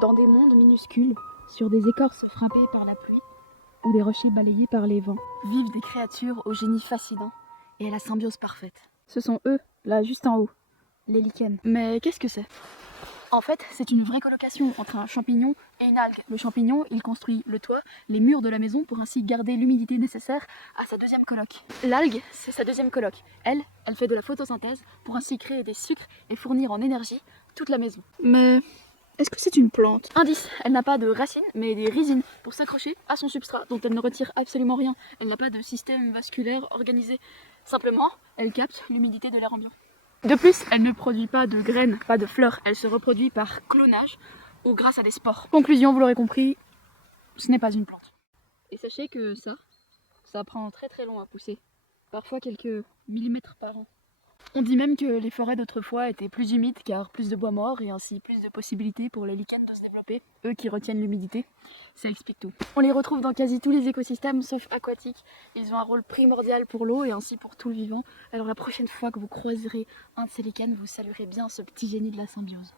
Dans des mondes minuscules, sur des écorces frappées par la pluie ou des rochers balayés par les vents, vivent des créatures au génie fascinant et à la symbiose parfaite. Ce sont eux, là juste en haut, les lichens. Mais qu'est-ce que c'est? En fait, c'est une vraie colocation entre un champignon et une algue. Le champignon, il construit le toit, les murs de la maison pour ainsi garder l'humidité nécessaire à sa deuxième coloc. L'algue, c'est sa deuxième coloc. Elle fait de la photosynthèse pour ainsi créer des sucres et fournir en énergie toute la maison. Mais est-ce que c'est une plante? Indice, elle n'a pas de racines, mais des rhizines pour s'accrocher à son substrat, dont elle ne retire absolument rien. Elle n'a pas de système vasculaire organisé. Simplement, elle capte l'humidité de l'air ambiant. De plus, elle ne produit pas de graines, pas de fleurs. Elle se reproduit par clonage ou grâce à des spores. Conclusion, vous l'aurez compris, ce n'est pas une plante. Et sachez que ça prend très très long à pousser. Parfois quelques millimètres par an. On dit même que les forêts d'autrefois étaient plus humides car plus de bois mort et ainsi plus de possibilités pour les lichens de se développer, eux qui retiennent l'humidité. Ça explique tout. On les retrouve dans quasi tous les écosystèmes sauf aquatiques. Ils ont un rôle primordial pour l'eau et ainsi pour tout le vivant. Alors la prochaine fois que vous croiserez un de ces lichens, vous saluerez bien ce petit génie de la symbiose.